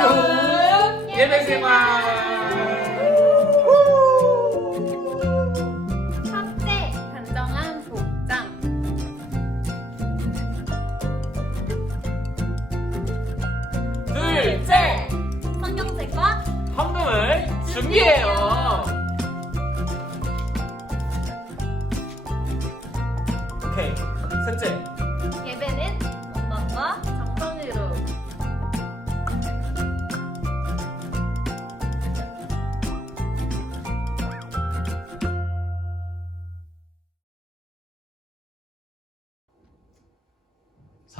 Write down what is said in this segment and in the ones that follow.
즐거운 예배생활. 첫째, 단정한 복장. 둘째, 성경책과 헌금을 준비해요. 오케이. 셋째, 예배는 건강과 정성으로.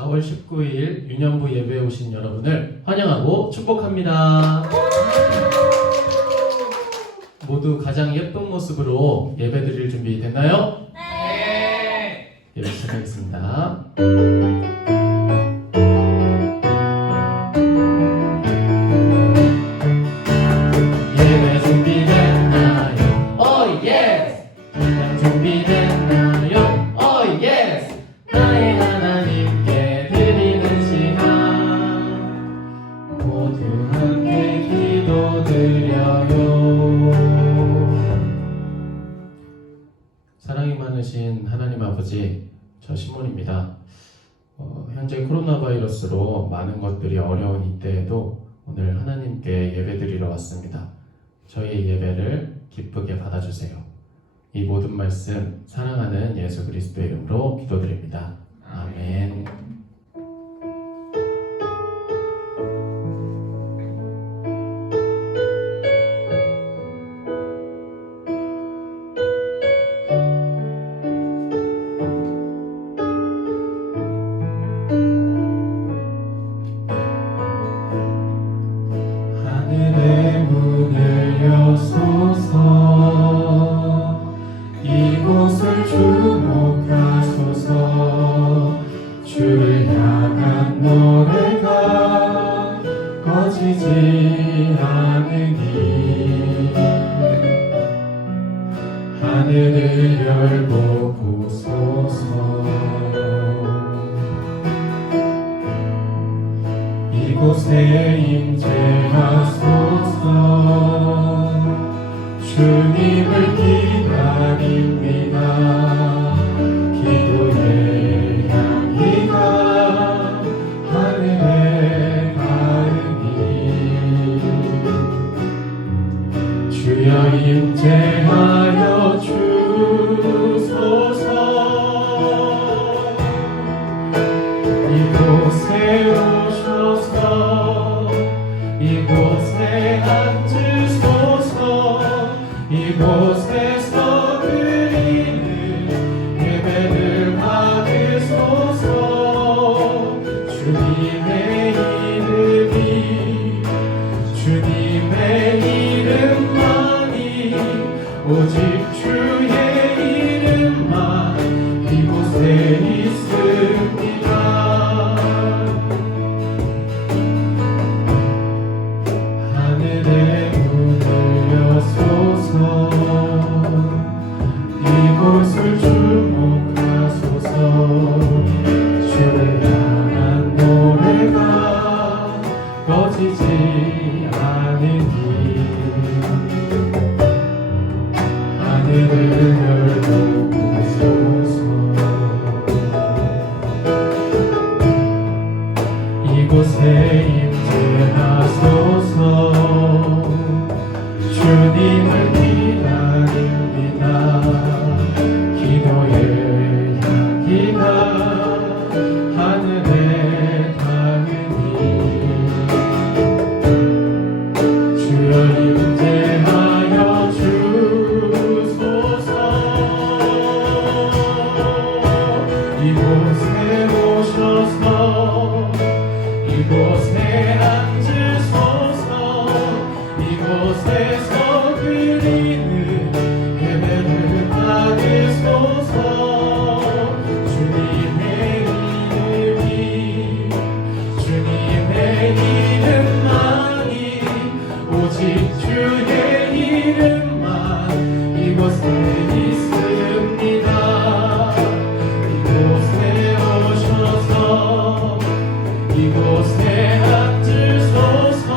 (4월 19일) 유년부 예배에 오신 여러분을 환영하고 축복합니다. 모두 가장 예쁜 모습으로 예배드릴 준비 됐나요? 네. 예배 시작하겠습니다. 예배 준비됐나요? 오 예스! 찬양 준비됐나요? 오 예스! 나의 하나님께 드리는 시간 모두 함께 기도드려요. 사랑이 많으신 하나님 아버지, 저 시몬입니다. 현재 코로나 바이러스로 많은 것들이 어려운 이때에도 오늘 하나님께 예배드리러 왔습니다. 저희의 예배를 기쁘게 받아주세요. 이 모든 말씀 사랑하는 예수 그리스도의 이름으로 기도드립니다. 아멘. 하늘의 문을 여소서 이곳을 주목하소서 주를 향한 노래가 꺼지지 않으니 하늘을 열고 보소서 이곳에 임재하소서 주님을 기다립니다. 기도의 향기가 하늘에 닿으니 주여 임재하여 주소서 이곳에 오셔서 이곳에 앉으소서 이곳에서 드리는 예배를 받으소서 주님의 이름만이 오직 주의 이름만 이곳에 있습니다. 하늘의 문을 여소서 이곳을 주목하소서 주를 향한 노래가 꺼지지 않으니 하늘을 열고 보소서 이곳에 임재하소서 주님을 기다립니다. 기도의 향기가 하늘에 닿으니 주여 임재하여 주소서 이곳에 오셔서 이곳에 앉으소서 이곳에서 드리는 예배를 받으소서 주님의 이름만이 오직 주의 이름만 이곳에 있습니다. 이곳에 오셔서 이곳에 앉으소서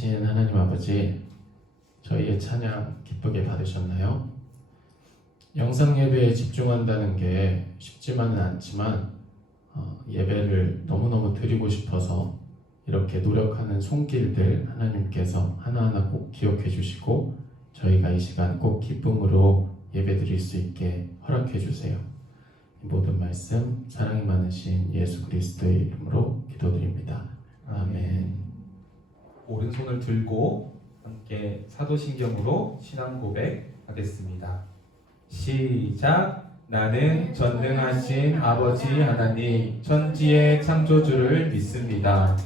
전능하신 하나님 아버지, 저희의 찬양 기쁘게 받으셨나요? 영상 예배에 집중한다는 게 쉽지만은 않지만 예배를 너무너무 드리고 싶어서 이렇게 노력하는 손길들 하나님께서 하나하나 꼭 기억해 주시고 저희가 이 시간 꼭 기쁨으로 예배 드릴 수 있게 허락해 주세요. 이 모든 말씀 사랑이 많으신 예수 그리스도의 이름으로 기도드립니다. 아멘. 오른손을 들고 함께 사도신경으로 신앙 고백 하겠습니다. 시작. 나는 전능하신 아버지 하나님 천지의 창조주를 믿습니다.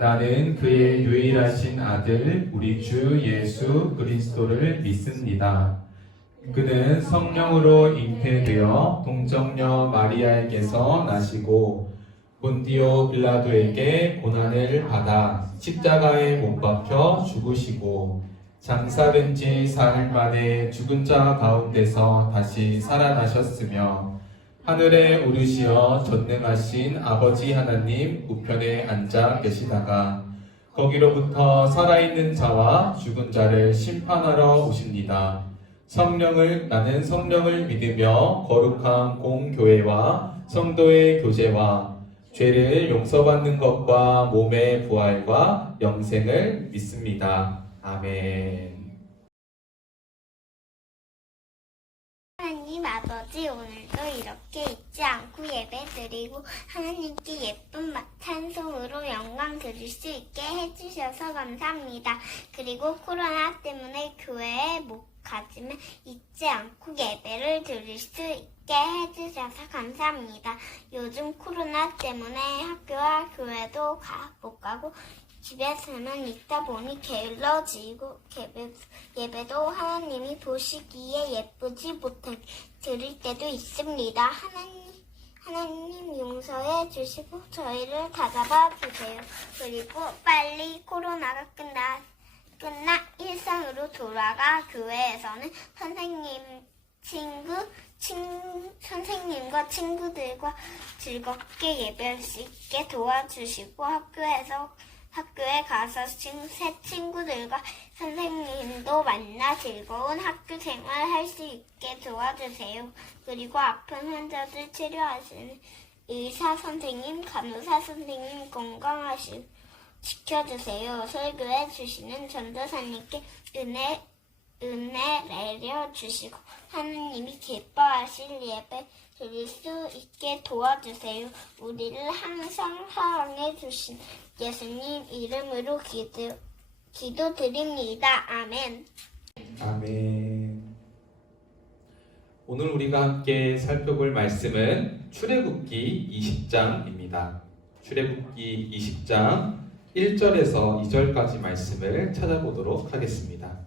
나는 그의 유일하신 아들 우리 주 예수 그리스도를 믿습니다. 그는 성령으로 잉태되어 동정녀 마리아에게서 나시고 본디오 빌라도에게 고난을 받아 십자가에 못 박혀 죽으시고 장사된 지 사흘 만에 죽은 자 가운데서 다시 살아나셨으며 하늘에 오르시어 전능하신 아버지 하나님 우편에 앉아 계시다가 거기로부터 살아있는 자와 죽은 자를 심판하러 오십니다. 나는 성령을 믿으며 거룩한 공교회와 성도의 교제와 죄를 용서받는 것과 몸의 부활과 영생을 믿습니다. 아멘. 하나님 아버지, 오늘도 이렇게 잊지 않고 예배드리고 하나님께 예쁜 찬송으로 영광 드릴 수 있게 해주셔서 감사합니다. 그리고 코로나 때문에 교회에 못 가지만 잊지 않고 예배를 드릴 수 있게 해주셔서 감사합니다. 요즘 코로나 때문에 학교와 교회도 못 가고 집에서만 있다 보니 게을러지고 예배도 하나님이 보시기에 예쁘지 못하게 드릴 때도 있습니다. 하나님 용서해 주시고 저희를 다잡아 주세요. 그리고 빨리 코로나가 끝나 일상으로 돌아가 교회에서는 선생님과 친구들과 즐겁게 예배할 수 있게 도와주시고 학교에 가서 새 친구들과 선생님도 만나 즐거운 학교 생활 할 수 있게 도와주세요. 그리고 아픈 환자들 치료하시는 의사 선생님, 간호사 선생님 건강하시고 지켜주세요. 설교해 주시는 전도사님께 은혜 내려 주시고 하나님이 기뻐하실 예배 드릴 수 있게 도와주세요. 우리를 항상 사랑해 주신 예수님 이름으로 기도드립니다. 아멘. 아멘. 오늘 우리가 함께 살펴볼 말씀은 출애굽기 20장입니다. 출애굽기 20장 1절에서 2절까지 말씀을 찾아보도록 하겠습니다.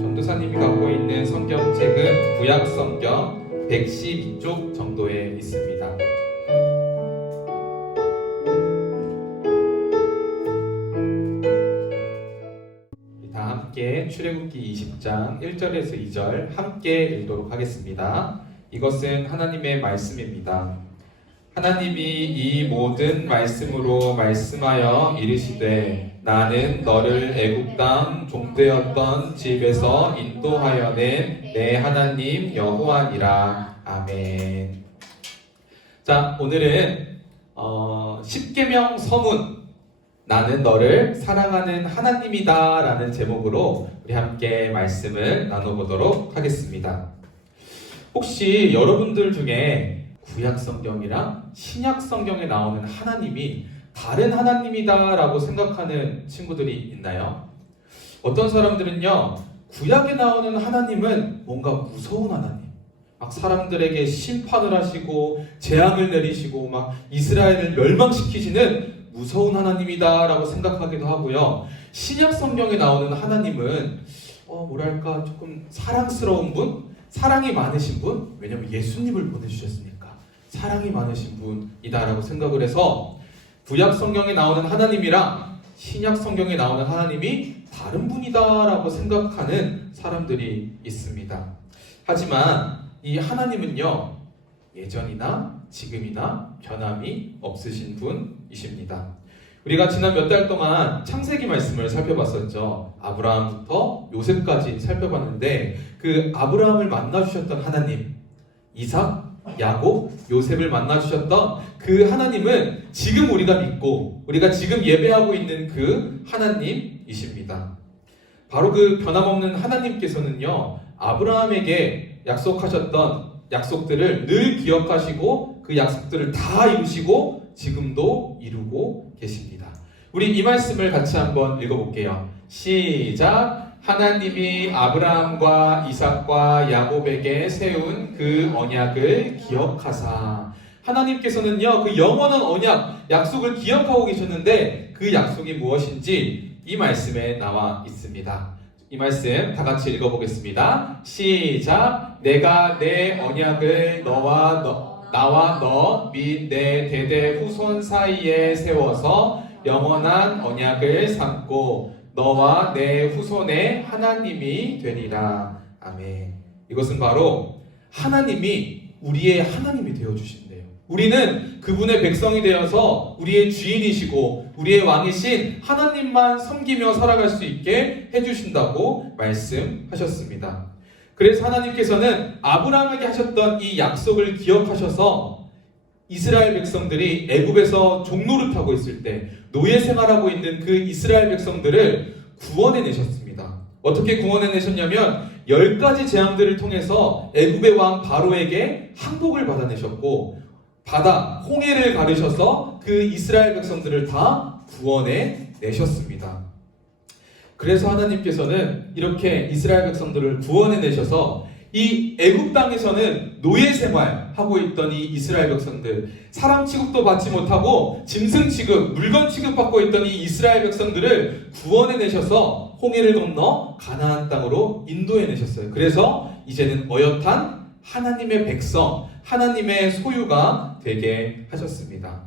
전도사님이 갖고 있는 성경책은 구약성경 112쪽 정도에 있습니다. 다 함께 출애굽기 20장 1절에서 2절 함께 읽도록 하겠습니다. 이것은 하나님의 말씀입니다. 하나님이 이 모든 말씀으로 말씀하여 이르시되 나는 너를 애굽 땅 종되었던 집에서 인도하여 낸 내 하나님 여호와니라. 아멘. 자, 오늘은 10계명 서문 나는 너를 사랑하는 하나님이다 라는 제목으로 우리 함께 말씀을 나눠보도록 하겠습니다. 혹시 여러분들 중에 구약성경이랑 신약성경에 나오는 하나님이 다른 하나님이다 라고 생각하는 친구들이 있나요? 어떤 사람들은요, 구약에 나오는 하나님은 뭔가 무서운 하나님, 막 사람들에게 심판을 하시고 재앙을 내리시고 막 이스라엘을 멸망시키시는 무서운 하나님이다 라고 생각하기도 하고요. 신약성경에 나오는 하나님은 뭐랄까 조금 사랑스러운 분, 사랑이 많으신 분, 왜냐면 예수님을 보내주셨으니까 사랑이 많으신 분이다라고 생각을 해서 구약 성경에 나오는 하나님이랑 신약 성경에 나오는 하나님이 다른 분이다라고 생각하는 사람들이 있습니다. 하지만 이 하나님은요, 예전이나 지금이나 변함이 없으신 분이십니다. 우리가 지난 몇 달 동안 창세기 말씀을 살펴봤었죠. 아브라함부터 요셉까지 살펴봤는데 그 아브라함을 만나주셨던 하나님, 이삭, 야곱, 요셉을 만나주셨던 그 하나님은 지금 우리가 믿고 우리가 지금 예배하고 있는 그 하나님이십니다. 바로 그 변함없는 하나님께서는요, 아브라함에게 약속하셨던 약속들을 늘 기억하시고 그 약속들을 다 이루시고 지금도 이루고 계십니다. 우리 이 말씀을 같이 한번 읽어볼게요. 시작. 하나님이 아브라함과 이삭과 야곱에게 세운 그 언약을 기억하사. 하나님께서는요, 그 영원한 언약, 약속을 기억하고 계셨는데 그 약속이 무엇인지 이 말씀에 나와 있습니다. 이 말씀 다 같이 읽어보겠습니다. 시작. 내가 내 언약을 나와 너 및 내 대대 후손 사이에 세워서 영원한 언약을 삼고 너와 내 후손의 하나님이 되리라. 아멘. 이것은 바로 하나님이 우리의 하나님이 되어주신대요. 우리는 그분의 백성이 되어서 우리의 주인이시고 우리의 왕이신 하나님만 섬기며 살아갈 수 있게 해주신다고 말씀하셨습니다. 그래서 하나님께서는 아브라함에게 하셨던 이 약속을 기억하셔서 이스라엘 백성들이 애굽에서 종노릇하고 있을 때 노예 생활하고 있는 그 이스라엘 백성들을 구원해내셨습니다. 어떻게 구원해내셨냐면 10가지 재앙들을 통해서 애굽의 왕 바로에게 항복을 받아내셨고 바다 홍해를 가르셔서 그 이스라엘 백성들을 다 구원해내셨습니다. 그래서 하나님께서는 이렇게 이스라엘 백성들을 구원해내셔서 이 애굽 땅에서는 노예 생활하고 있던 이 이스라엘 백성들, 사람 취급도 받지 못하고 짐승 취급, 물건 취급받고 있던 이 이스라엘 백성들을 구원해내셔서 홍해를 건너 가나안 땅으로 인도해내셨어요. 그래서 이제는 어엿한 하나님의 백성, 하나님의 소유가 되게 하셨습니다.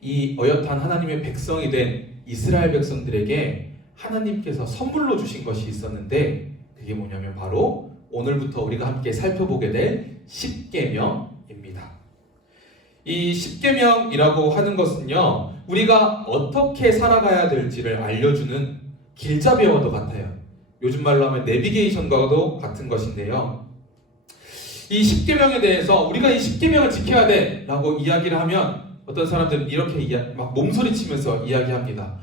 이 어엿한 하나님의 백성이 된 이스라엘 백성들에게 하나님께서 선물로 주신 것이 있었는데 그게 뭐냐면 바로 오늘부터 우리가 함께 살펴보게 될 십계명입니다. 이 십계명이라고 하는 것은요, 우리가 어떻게 살아가야 될지를 알려주는 길잡이와도 같아요. 요즘 말로 하면 내비게이션과도 같은 것인데요. 이 십계명에 대해서 우리가 이 십계명을 지켜야 돼 라고 이야기를 하면 어떤 사람들은 이렇게 막 몸소리치면서 이야기합니다.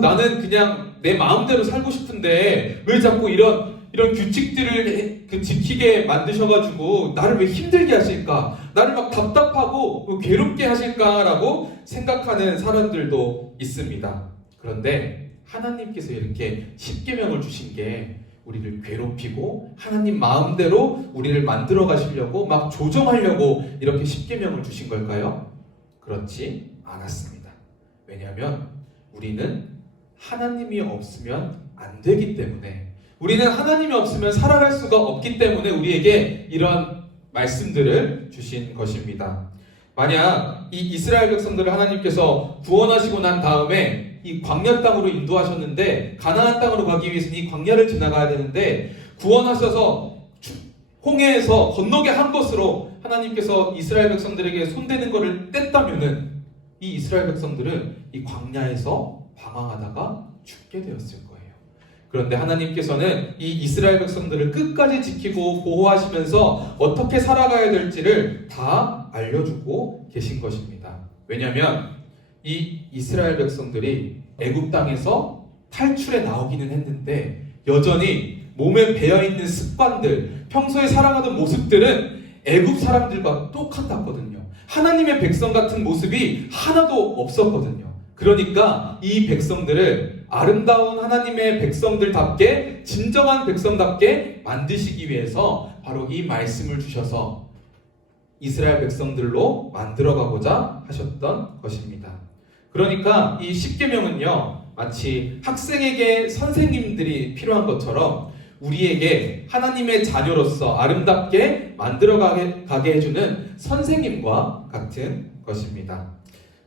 나는 그냥 내 마음대로 살고 싶은데 왜 자꾸 이런 규칙들을 지키게 만드셔가지고 나를 왜 힘들게 하실까? 나를 막 답답하고 괴롭게 하실까라고 생각하는 사람들도 있습니다. 그런데 하나님께서 이렇게 십계명을 주신 게 우리를 괴롭히고 하나님 마음대로 우리를 만들어 가시려고 막 조정하려고 이렇게 십계명을 주신 걸까요? 그렇지 않았습니다. 왜냐하면 우리는 하나님이 없으면 안 되기 때문에, 우리는 하나님이 없으면 살아갈 수가 없기 때문에 우리에게 이런 말씀들을 주신 것입니다. 만약 이 이스라엘 백성들을 하나님께서 구원하시고 난 다음에 이 광야 땅으로 인도하셨는데 가나안 땅으로 가기 위해서는 이 광야를 지나가야 되는데 구원하셔서 홍해에서 건너게 한 것으로 하나님께서 이스라엘 백성들에게 손대는 것을 뗐다면은 이 이스라엘 백성들은 이 광야에서 방황하다가 죽게 되었을 거예요. 그런데 하나님께서는 이 이스라엘 백성들을 끝까지 지키고 보호하시면서 어떻게 살아가야 될지를 다 알려주고 계신 것입니다. 왜냐하면 이 이스라엘 백성들이 애굽 땅에서 탈출해 나오기는 했는데 여전히 몸에 배어있는 습관들, 평소에 살아가던 모습들은 애굽 사람들과 똑같았거든요. 하나님의 백성 같은 모습이 하나도 없었거든요. 그러니까 이 백성들을 아름다운 하나님의 백성들답게, 진정한 백성답게 만드시기 위해서 바로 이 말씀을 주셔서 이스라엘 백성들로 만들어가고자 하셨던 것입니다. 그러니까 이 십계명은요, 마치 학생에게 선생님들이 필요한 것처럼 우리에게 하나님의 자녀로서 아름답게 만들어가게 해주는 선생님과 같은 것입니다.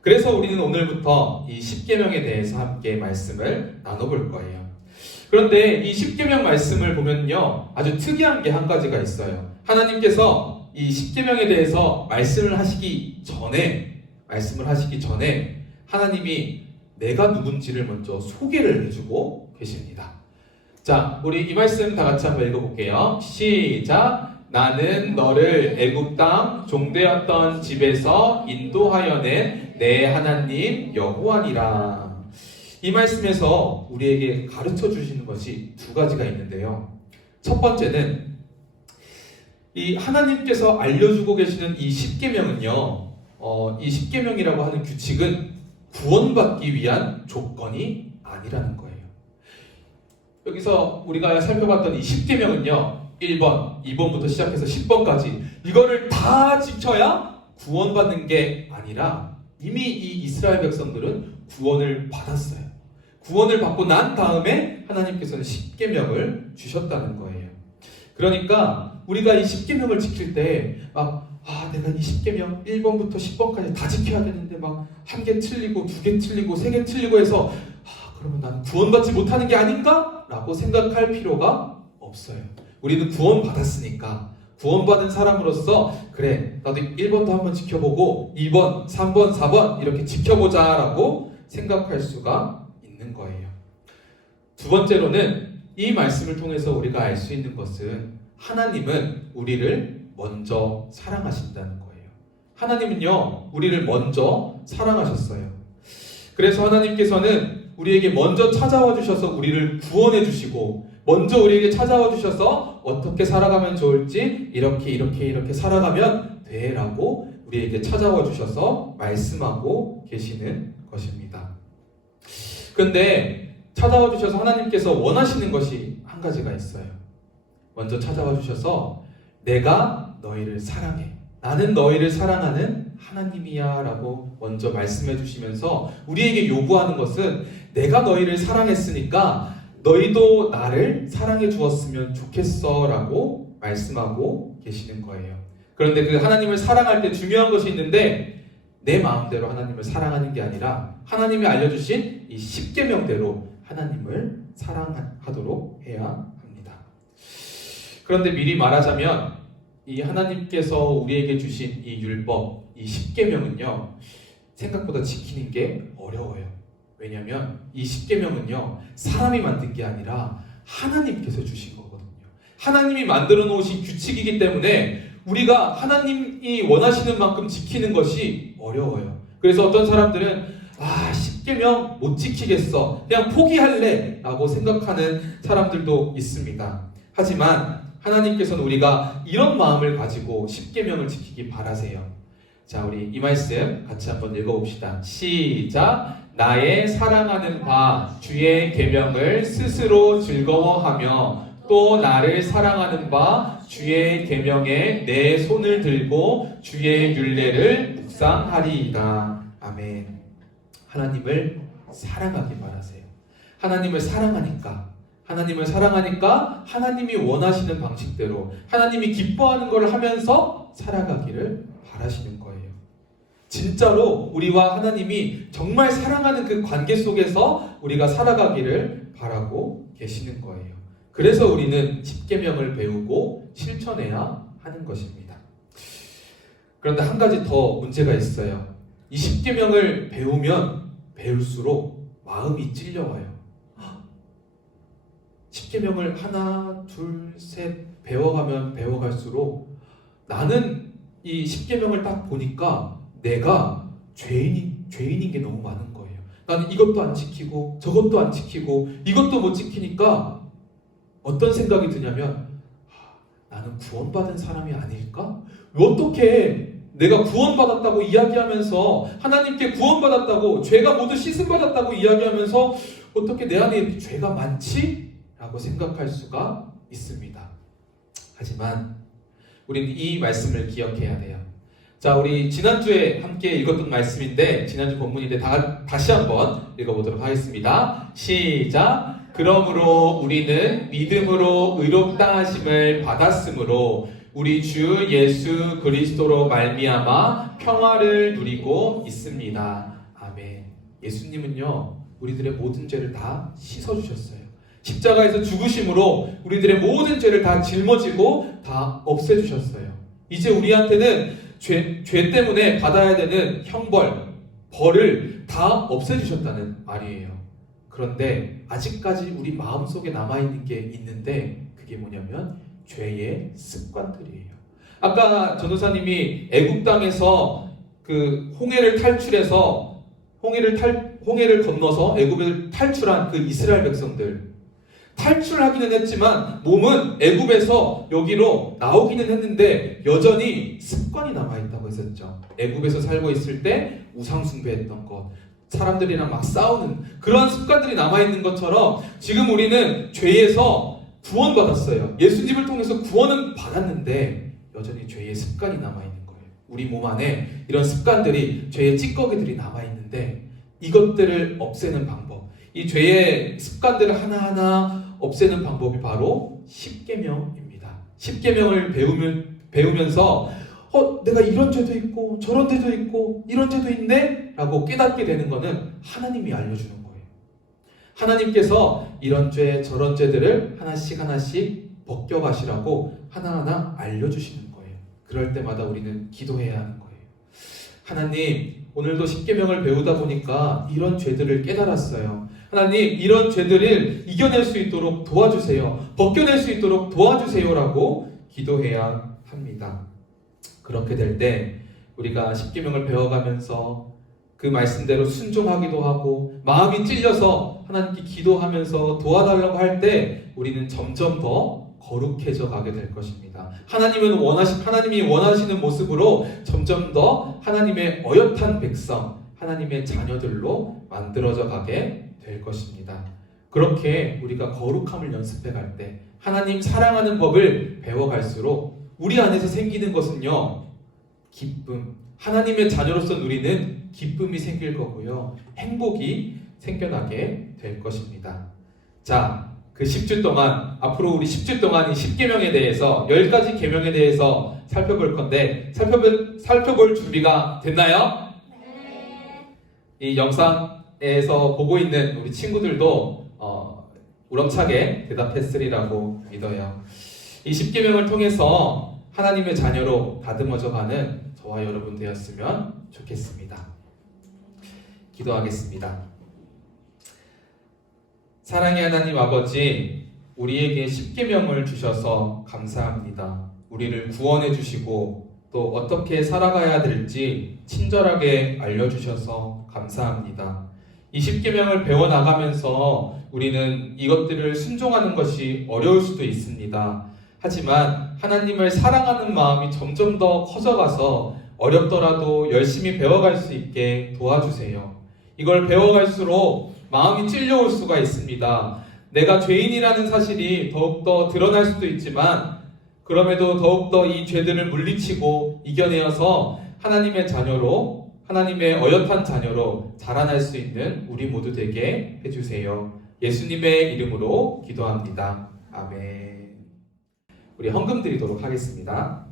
그래서 우리는 오늘부터 이 십계명에 대해서 함께 말씀을 나눠볼 거예요. 그런데 이 십계명 말씀을 보면요, 아주 특이한 게 한 가지가 있어요. 하나님께서 이 십계명에 대해서 말씀을 하시기 전에 하나님이 내가 누군지를 먼저 소개를 해주고 계십니다. 자, 우리 이 말씀 다 같이 한번 읽어볼게요. 시작. 나는 너를 애굽 땅 종되었던 집에서 인도하여 낸 내 하나님 여호와니라. 이 말씀에서 우리에게 가르쳐 주시는 것이 두 가지가 있는데요. 첫 번째는 이 하나님께서 알려주고 계시는 이 십계명은요, 이 십계명이라고 하는 규칙은 구원받기 위한 조건이 아니라는 거예요. 여기서 우리가 살펴봤던 이 십계명은요, 1번, 2번부터 시작해서 10번까지 이거를 다 지켜야 구원받는 게 아니라 이미 이 이스라엘 백성들은 구원을 받았어요. 구원을 받고 난 다음에 하나님께서는 십계명을 주셨다는 거예요. 그러니까 우리가 이 십계명을 지킬 때 내가 이 십계명 1번부터 10번까지 다 지켜야 되는데 막 한 개 틀리고 두 개 틀리고 세 개 틀리고 해서 그러면 나는 구원받지 못하는 게 아닌가? 라고 생각할 필요가 없어요. 우리는 구원받았으니까 구원받은 사람으로서 그래 나도 1번도 한번 지켜보고 2번, 3번, 4번 이렇게 지켜보자 라고 생각할 수가 있는 거예요. 두 번째로는 이 말씀을 통해서 우리가 알 수 있는 것은 하나님은 우리를 먼저 사랑하신다는 거예요. 하나님은요 우리를 먼저 사랑하셨어요. 그래서 하나님께서는 우리에게 먼저 찾아와 주셔서 우리를 구원해 주시고 먼저 우리에게 찾아와 주셔서 어떻게 살아가면 좋을지 이렇게 살아가면 돼 라고 우리에게 찾아와 주셔서 말씀하고 계시는 것입니다. 그런데 찾아와 주셔서 하나님께서 원하시는 것이 한 가지가 있어요. 먼저 찾아와 주셔서 내가 너희를 사랑해. 나는 너희를 사랑하는 하나님이야 라고 먼저 말씀해 주시면서 우리에게 요구하는 것은 내가 너희를 사랑했으니까 너희도 나를 사랑해 주었으면 좋겠어 라고 말씀하고 계시는 거예요. 그런데 그 하나님을 사랑할 때 중요한 것이 있는데 내 마음대로 하나님을 사랑하는 게 아니라 하나님이 알려주신 이 십계명대로 하나님을 사랑하도록 해야 합니다. 그런데 미리 말하자면 이 하나님께서 우리에게 주신 이 율법, 이 십계명은요 생각보다 지키는 게 어려워요. 왜냐하면 이 십계명은요 사람이 만든 게 아니라 하나님께서 주신 거거든요. 하나님이 만들어 놓으신 규칙이기 때문에 우리가 하나님이 원하시는 만큼 지키는 것이 어려워요. 그래서 어떤 사람들은 십계명 못 지키겠어, 그냥 포기할래 라고 생각하는 사람들도 있습니다. 하지만 하나님께서는 우리가 이런 마음을 가지고 십계명을 지키기 바라세요. 자, 우리 이 말씀 같이 한번 읽어봅시다. 시작. 나의 사랑하는 바 주의 계명을 스스로 즐거워하며 또 나를 사랑하는 바 주의 계명에 내 손을 들고 주의 율례를 묵상하리이다. 아멘. 하나님을 사랑하기 바라세요. 하나님을 사랑하니까 하나님이 원하시는 방식대로 하나님이 기뻐하는 걸 하면서 살아가기를 바라시는 거예요. 진짜로 우리와 하나님이 정말 사랑하는 그 관계 속에서 우리가 살아가기를 바라고 계시는 거예요. 그래서 우리는 십계명을 배우고 실천해야 하는 것입니다. 그런데 한 가지 더 문제가 있어요. 이 십계명을 배우면 배울수록 마음이 찔려와요. 십계명을 하나, 둘, 셋 배워가면 배워갈수록 나는 이 십계명을 딱 보니까 내가 죄인인 게 너무 많은 거예요. 나는 이것도 안 지키고 저것도 안 지키고 이것도 못 지키니까 어떤 생각이 드냐면 나는 구원받은 사람이 아닐까? 어떻게 내가 구원받았다고 이야기하면서 하나님께 구원받았다고 죄가 모두 씻음받았다고 이야기하면서 어떻게 내 안에 이렇게 죄가 많지? 라고 생각할 수가 있습니다. 하지만 우리는 이 말씀을 기억해야 돼요. 자, 우리 지난주에 함께 읽었던 말씀인데 지난주 본문인데 다시 한번 읽어보도록 하겠습니다. 시작. 그러므로 우리는 믿음으로 의롭다 하심을 받았으므로 우리 주 예수 그리스도로 말미암아 평화를 누리고 있습니다. 아멘. 예수님은요 우리들의 모든 죄를 다 씻어주셨어요. 십자가에서 죽으심으로 우리들의 모든 죄를 다 짊어지고 다 없애주셨어요. 이제 우리한테는 죄 때문에 받아야 되는 형벌, 벌을 다 없애주셨다는 말이에요. 그런데 아직까지 우리 마음속에 남아있는 게 있는데 그게 뭐냐면 죄의 습관들이에요. 아까 전도사님이 애굽 땅에서 그 홍해를 탈출해서 홍해를 건너서 애굽을 탈출한 그 이스라엘 백성들, 탈출하기는 했지만 몸은 애굽에서 여기로 나오기는 했는데 여전히 습관이 남아있다고 했었죠. 애굽에서 살고 있을 때 우상 숭배했던 것, 사람들이랑 막 싸우는 그런 습관들이 남아있는 것처럼 지금 우리는 죄에서 구원받았어요. 예수님을 통해서 구원은 받았는데 여전히 죄의 습관이 남아있는 거예요. 우리 몸 안에 이런 습관들이, 죄의 찌꺼기들이 남아있는데 이것들을 없애는 방법, 이 죄의 습관들을 하나하나 없애는 방법이 바로 십계명입니다. 십계명을 배우면서 내가 이런 죄도 있고 저런 죄도 있고 이런 죄도 있네? 라고 깨닫게 되는 것은 하나님이 알려주는 거예요. 하나님께서 이런 죄 저런 죄들을 하나씩 벗겨가시라고 하나하나 알려주시는 거예요. 그럴 때마다 우리는 기도해야 하는 거예요. 하나님, 오늘도 십계명을 배우다 보니까 이런 죄들을 깨달았어요. 하나님, 이런 죄들을 이겨낼 수 있도록 도와주세요. 벗겨낼 수 있도록 도와주세요라고 기도해야 합니다. 그렇게 될 때 우리가 십계명을 배워가면서 그 말씀대로 순종하기도 하고 마음이 찔려서 하나님께 기도하면서 도와달라고 할 때 우리는 점점 더 거룩해져 가게 될 것입니다. 하나님이 원하시는 모습으로 점점 더 하나님의 어엿한 백성, 하나님의 자녀들로 만들어져 가게 될 것입니다. 그렇게 우리가 거룩함을 연습해 갈 때, 하나님 사랑하는 법을 배워갈수록 우리 안에서 생기는 것은요, 기쁨, 하나님의 자녀로서 누리는 기쁨이 생길 거고요, 행복이 생겨나게 될 것입니다. 자, 그 10주 동안, 앞으로 우리 10주 동안 이 10계명에 대해서, 10가지 계명에 대해서 살펴볼 건데, 살펴볼 준비가 됐나요? 네. 이 영상에서 보고 있는 우리 친구들도 우렁차게 대답했으리라고 믿어요. 이 10계명을 통해서 하나님의 자녀로 다듬어져 가는 저와 여러분 되었으면 좋겠습니다. 기도하겠습니다. 사랑의 하나님 아버지, 우리에게 10계명을 주셔서 감사합니다. 우리를 구원해 주시고 또 어떻게 살아가야 될지 친절하게 알려주셔서 감사합니다. 이 10계명을 배워나가면서 우리는 이것들을 순종하는 것이 어려울 수도 있습니다. 하지만 하나님을 사랑하는 마음이 점점 더 커져가서 어렵더라도 열심히 배워갈 수 있게 도와주세요. 이걸 배워갈수록 마음이 찔려올 수가 있습니다. 내가 죄인이라는 사실이 더욱더 드러날 수도 있지만 그럼에도 더욱더 이 죄들을 물리치고 이겨내어서 하나님의 자녀로, 하나님의 어엿한 자녀로 자라날 수 있는 우리 모두 되게 해주세요. 예수님의 이름으로 기도합니다. 아멘. 우리 헌금 드리도록 하겠습니다.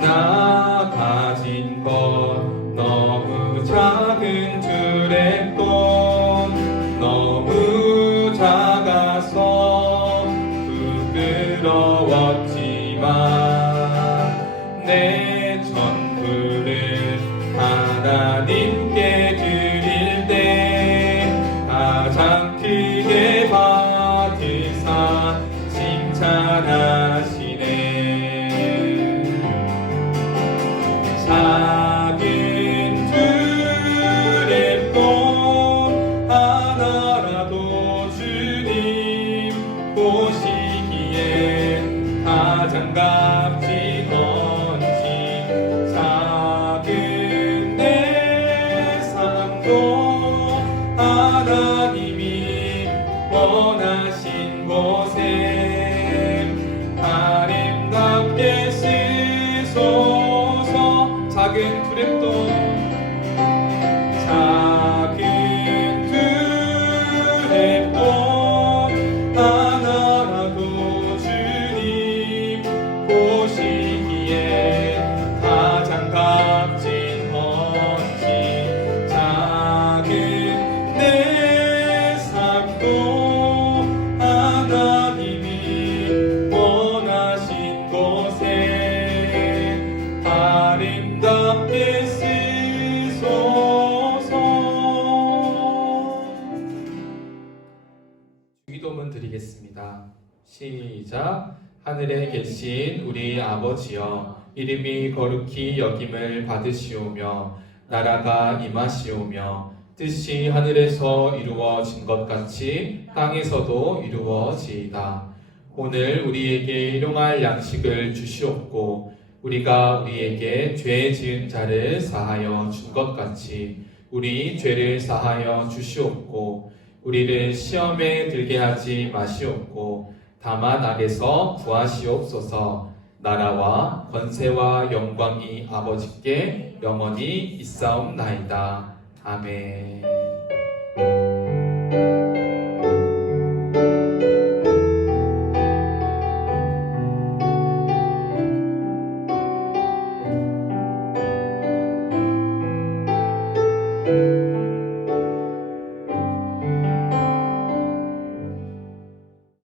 나 가진 것 너무 작은 주례돈, 너무 작아서 부끄러웠지만 내 전부를 하나님께 드릴 때 가장 크게 받으사 칭찬하시네. 작은 주례돈 하나라도 주님 보시기에 가장 값지건지 작은 내 삶도 하나님이 원하신 곳에 아름답게 쓰소서. 작은 두랩돈, 작은 두랩돈 하나라도 주님 보시기에 가장 값진 헌지. 아름답게 쓰소서. 주기도문 드리겠습니다. 시작. 하늘에 계신 우리 아버지여, 이름이 거룩히 여김을 받으시오며 나라가 임하시오며 뜻이 하늘에서 이루어진 것 같이 땅에서도 이루어지이다. 오늘 우리에게 일용할 양식을 주시옵고 우리가 우리에게 죄 지은 자를 사하여 준 것 같이 우리 죄를 사하여 주시옵고 우리를 시험에 들게 하지 마시옵고 다만 악에서 구하시옵소서. 나라와 권세와 영광이 아버지께 영원히 있사옵나이다. 아멘.